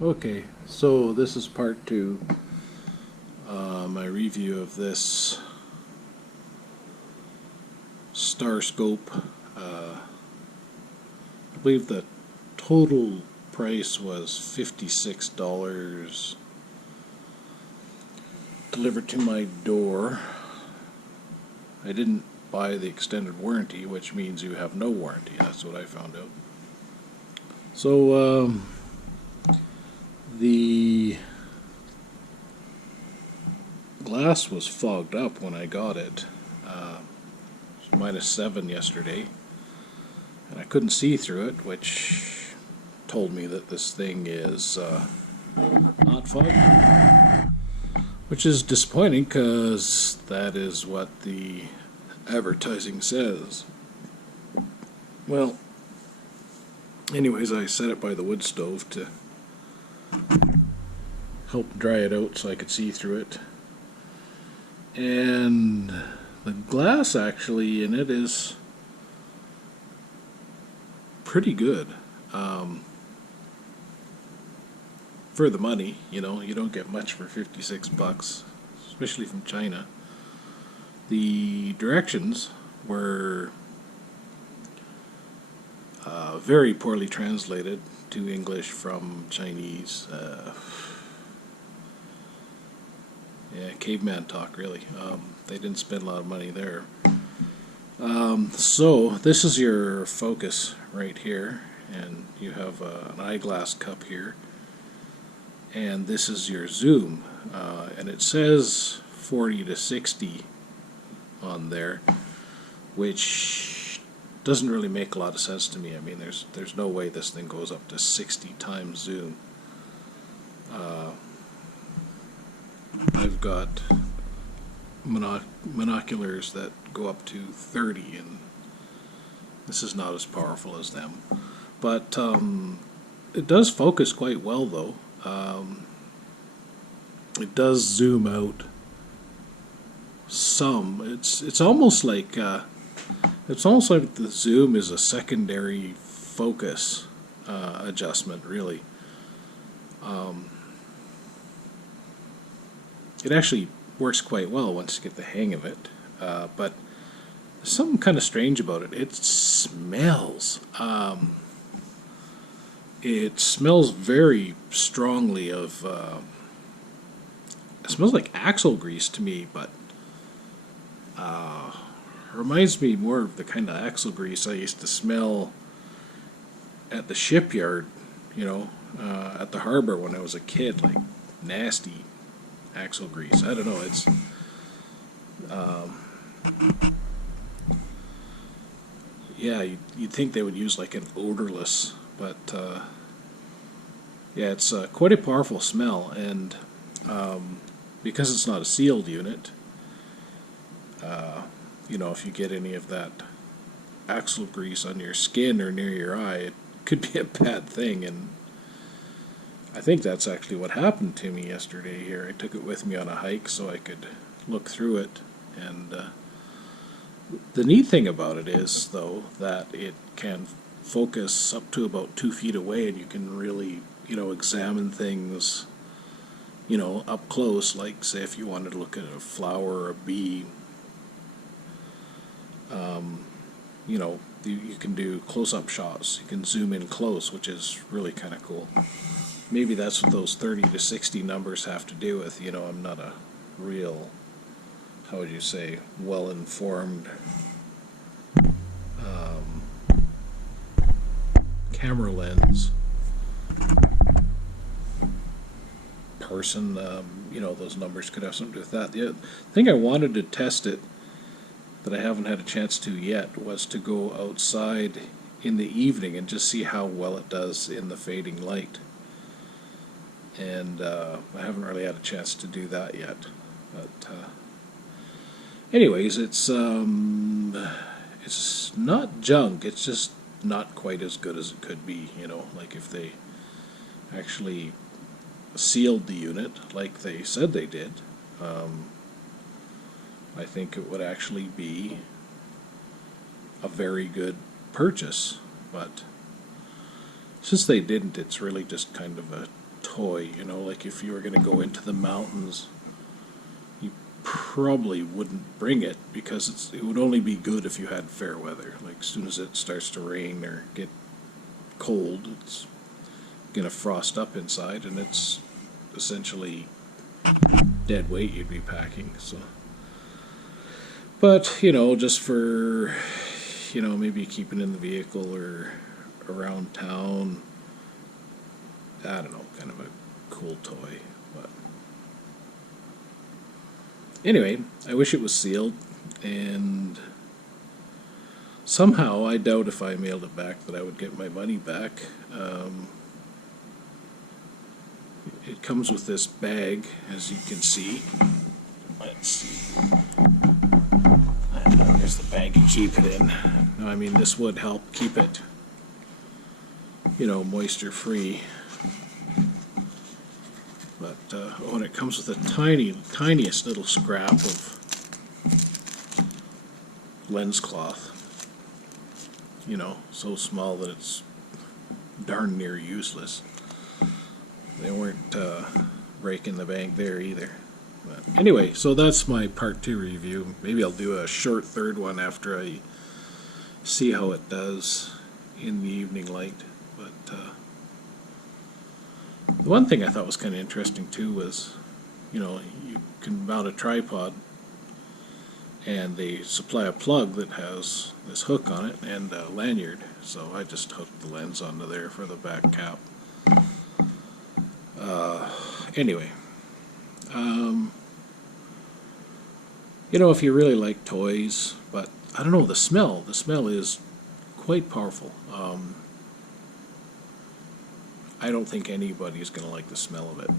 Okay, so this is part two, my review of this STARSCOPE. I believe the total price was $56 delivered to my door. I didn't buy the extended warranty, which means you have no warranty. That's what I found out. So, the glass was fogged up when I got it. It was -7 yesterday, and I couldn't see through it, which told me that this thing is not fogproof, which is disappointing because that is what the advertising says. Well, anyways, I set it by the wood stove to help dry it out so I could see through it. And the glass actually in it is pretty good. For the money, you don't get much for $56, especially from China. The directions were very poorly translated to English from Chinese. Yeah, caveman talk, really. They didn't spend a lot of money there. So this is your focus right here, and you have an eyeglass cup here, and this is your zoom, and it says 40 to 60 on there, which doesn't really make a lot of sense to me. I mean, there's no way this thing goes up to 60 times zoom. I've got monoculars that go up to 30, and this is not as powerful as them. But it does focus quite well, though. It does zoom out some. It's almost like the zoom is a secondary focus adjustment, really. It actually works quite well once you get the hang of it, but there's something kind of strange about it. It smells. It smells very strongly of. It smells like axle grease to me, but reminds me more of the kind of axle grease I used to smell at the shipyard, at the harbor when I was a kid, like nasty axle grease. I don't know, it's yeah, you'd think they would use like an odorless, but yeah, it's quite a powerful smell, and because it's not a sealed unit, if you get any of that axle grease on your skin or near your eye, it could be a bad thing, and I think that's actually what happened to me yesterday here. I took it with me on a hike so I could look through it, and the neat thing about it is, though, that it can focus up to about 2 feet away, and you can really, examine things, up close, like, say, if you wanted to look at a flower or a bee, you can do close-up shots. You can zoom in close, which is really kind of cool. Maybe that's what those 30 to 60 numbers have to do with. I'm not a real, how would you say, well-informed camera lens person. Those numbers could have something to do with that. The thing I wanted to test it, that I haven't had a chance to yet, was to go outside in the evening and just see how well it does in the fading light. And I haven't really had a chance to do that yet. But anyways, it's not junk. It's just not quite as good as it could be. Like if they actually sealed the unit like they said they did, I think it would actually be a very good purchase. But since they didn't, it's really just kind of a toy, you know, like if you were going to go into the mountains, you probably wouldn't bring it because it would only be good if you had fair weather. Like as soon as it starts to rain or get cold, it's going to frost up inside, and it's essentially dead weight you'd be packing. So, but you know, just for, you know, maybe keeping in the vehicle or around town, I don't know, kind of a cool toy. But anyway, I wish it was sealed, and somehow I doubt if I mailed it back that I would get my money back. It comes with this bag, as you can see. Let's see. There's the bag to keep it in. Now, I mean, this would help keep it, you know, moisture free. But oh, and it comes with a tiniest little scrap of lens cloth. You know, so small that it's darn near useless. They weren't breaking the bank there either. But anyway, so that's my part 2 review. Maybe I'll do a short third one after I see how it does in the evening light. But the one thing I thought was kind of interesting too was, you know, you can mount a tripod and they supply a plug that has this hook on it and a lanyard. So I just hooked the lens onto there for the back cap. Anyway, you know, if you really like toys, but I don't know, the smell is quite powerful. I don't think anybody's going to like the smell of it.